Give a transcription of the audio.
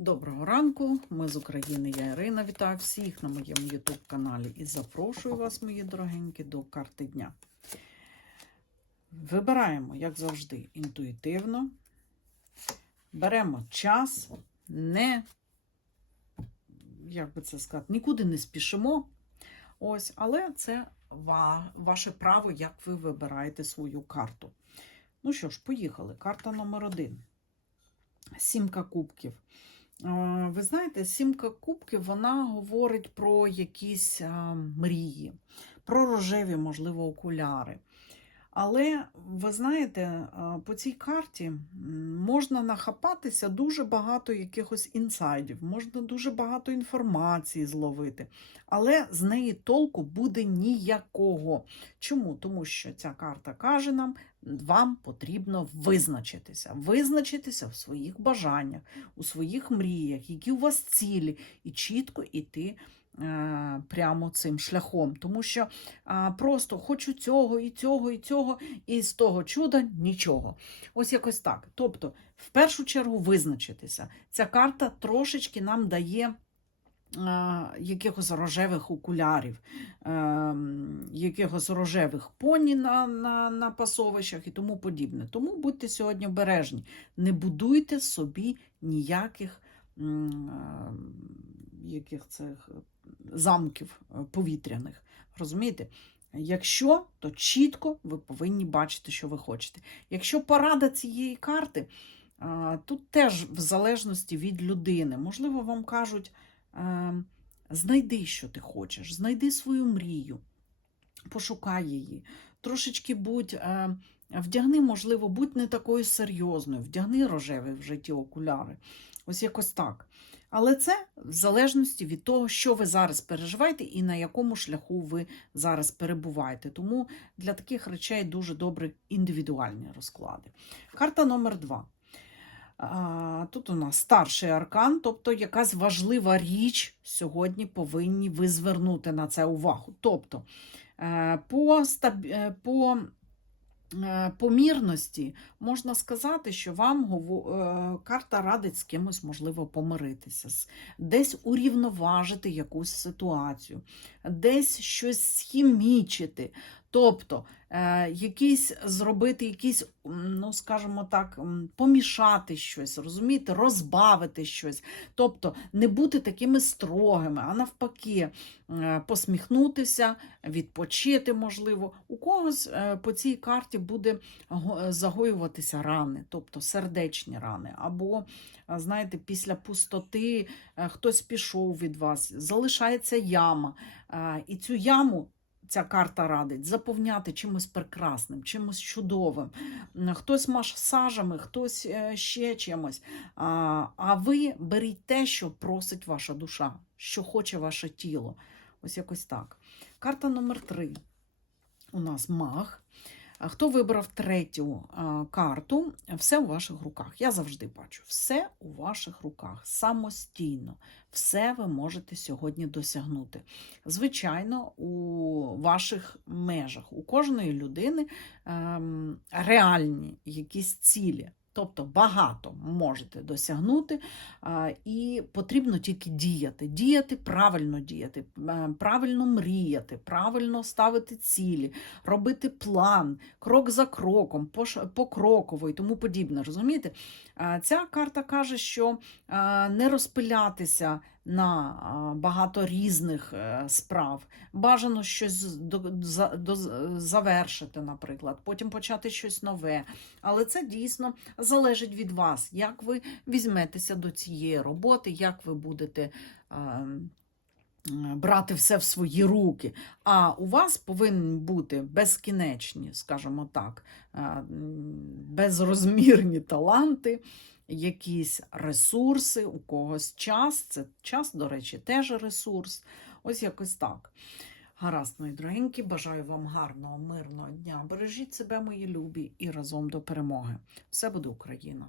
Доброго ранку, ми з України, я Ірина. Вітаю всіх на моєму YouTube каналі і запрошую вас, мої дорогенькі, до карти дня. Вибираємо, як завжди, інтуїтивно. Беремо час, не, як би це сказати, нікуди не спішимо. Ось, але це ва- ваше право, як ви вибираєте свою карту. Ну що ж, поїхали. Карта номер один. Сімка кубків. Ви знаєте, сімка кубків вона говорить про якісь мрії, про рожеві, можливо, окуляри. Але ви знаєте, по цій карті можна нахапатися дуже багато якихось інсайдів, можна дуже багато інформації зловити, але з неї толку буде ніякого. Чому? Тому що ця карта каже нам, вам потрібно визначитися, визначитися в своїх бажаннях, у своїх мріях, які у вас цілі, і чітко йти прямо цим шляхом. Тому що е, просто хочу цього і цього, і цього, і з того чуда нічого. Ось якось так. Тобто, в першу чергу, визначитися. Ця карта трошечки нам дає. е, Якихось рожевих окулярів, е, якихось рожевих поні на, на, на пасовищах і тому подібне. Тому будьте сьогодні обережні. Не будуйте собі ніяких е, яких цих е, замків е, повітряних. Розумієте? Якщо, то чітко ви повинні бачити, що ви хочете. Якщо порада цієї карти, тут теж в залежності від людини. Можливо, вам кажуть, знайди, що ти хочеш, знайди свою мрію, пошукай її. Трошечки будь, вдягни, можливо, будь не такою серйозною, вдягни рожеві в житті окуляри. Ось якось так. Але це в залежності від того, що ви зараз переживаєте і на якому шляху ви зараз перебуваєте. Тому для таких речей дуже добре індивідуальні розклади. Карта номер два. Тут у нас старший аркан, тобто якась важлива річ сьогодні повинні ви звернути на це увагу. Тобто, е, по, стаб... е, по помірності можна сказати, що вам е, карта радить з кимось, можливо, помиритися, десь урівноважити якусь ситуацію, десь щось схімічити. Тобто е, якісь зробити якісь, ну скажімо так, помішати щось, розумієте, розбавити щось. Тобто не бути такими строгими, а навпаки, е, посміхнутися, відпочити, можливо. У когось е, по цій карті буде загоюватися рани, тобто сердечні рани, або, знаєте, після пустоти хтось пішов від вас, залишається яма. І цю яму. Ця карта радить заповняти чимось прекрасним, чимось чудовим. Хтось масажами, хтось е, ще чимось. А, ви беріть те, що просить ваша душа, що хоче ваше тіло. Ось якось так. Карта номер три. У нас маг. Хто вибрав третю карту, все у ваших руках. Я завжди бачу, все у ваших руках, самостійно. Все ви можете сьогодні досягнути. Звичайно, у ваших межах. У кожної людини ем, реальні якісь цілі. Тобто багато можете досягнути, і потрібно тільки діяти. Діяти, правильно діяти, е, правильно мріяти, правильно ставити цілі, робити план, крок за кроком, покроково і тому подібне. Розумієте? Ця карта каже, що не розпилятися на багато різних е, справ. Бажано щось завершити, наприклад, потім почати щось нове. Але це дійсно залежить від вас, як ви візьметеся до цієї роботи, як ви будете. Брати все в свої руки, а у вас повинні бути безкінечні, скажімо так, безрозмірні таланти, якісь ресурси, у когось час. Це час, до речі, теж ресурс. Ось якось так. Гаразд, мої дорогенькі, бажаю вам гарного, мирного дня. Бережіть себе, мої любі, і разом до перемоги. Все буде Україна!